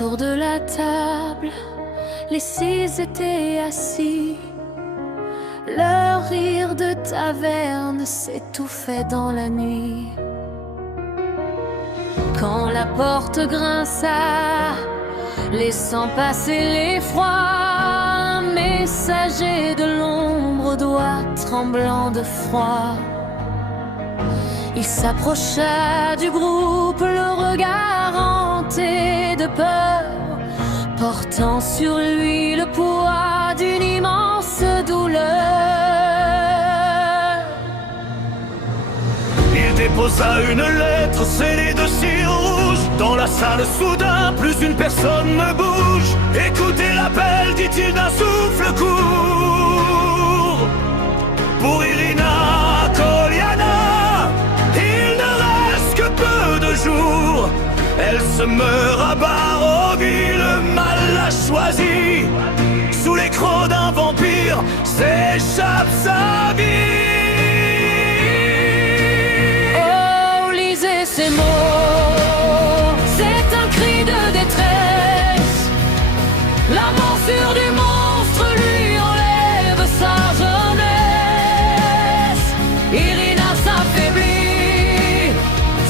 Autour de la table, les six étaient assis. Leur rire de taverne s'étouffait dans la nuit. Quand la porte grinça, laissant passer l'effroi, un messager de l'ombre aux doigts tremblants de froid. Il s'approcha du groupe, le regard hanté de peur, portant sur lui le poids d'une immense douleur. Il déposa une lettre scellée de cire rouge. Dans la salle soudain, plus une personne ne bouge. Écoutez l'appel, dit-il d'un souffle court. Pour Irina Koliana, il ne reste que peu de jours. Elle se meurt à Barovie, le mal l'a choisie. Sous les crocs d'un vampire s'échappe sa vie. Oh, lisez ces mots, c'est un cri de détresse. La morsure du monstre lui enlève sa jeunesse. Irina s'affaiblit,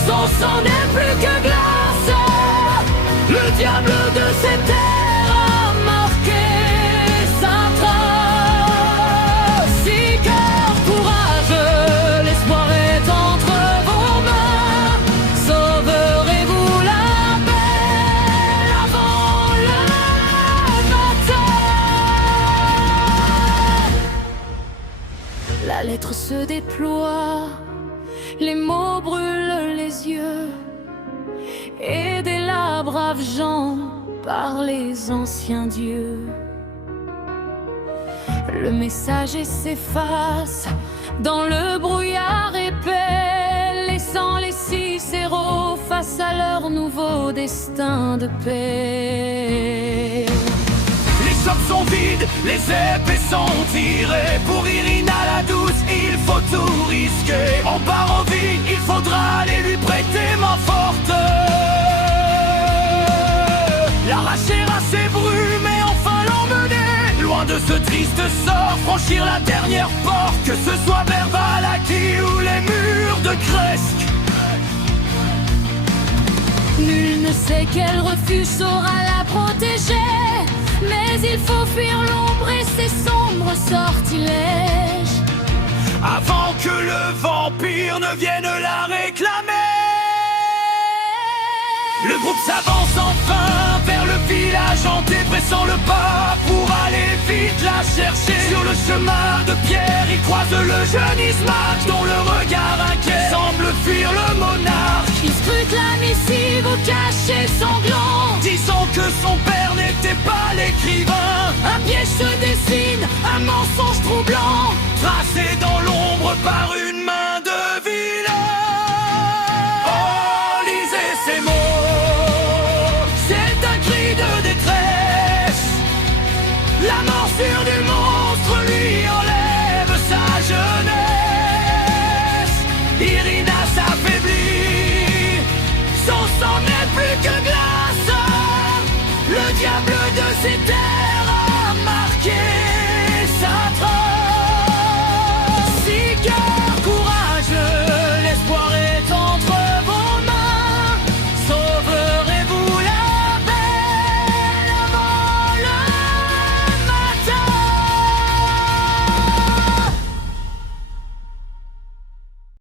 son sang n'est plus que glace. Le diable de ces terres a marqué sa trace. Si cœur courageux, l'espoir est entre vos mains. Sauverez-vous la belle avant le matin. La lettre se déploie, les mots brûlent les yeux. Aidez-la, braves gens, par les anciens dieux. Le messager s'efface dans le brouillard épais, laissant les six héros face à leur nouveau destin de paix. Les chocs sont vides, les épées sont tirées. Pour Irina la douce, il faut tout risquer. En Barovie, il faudra aller lui prêter main forte. L'arracher à ses brumes et enfin l'emmener loin de ce triste sort, franchir la dernière porte. Que ce soit vers Valaki ou les murs de Kresk. Nul ne sait quel refuge saura la protéger, mais il faut fuir l'ombre et ses sombres sortilèges. Avant que le vampire ne vienne la réclamer. Le groupe s'avance enfin vers le village hanté, pressant le pas pour aller vite la chercher. Sur le chemin de pierre, il croise le jeune Ismark, dont le regard inquiet semble fuir le monarque. Il scrute la missive au cachet sanglant, disant que son père n'était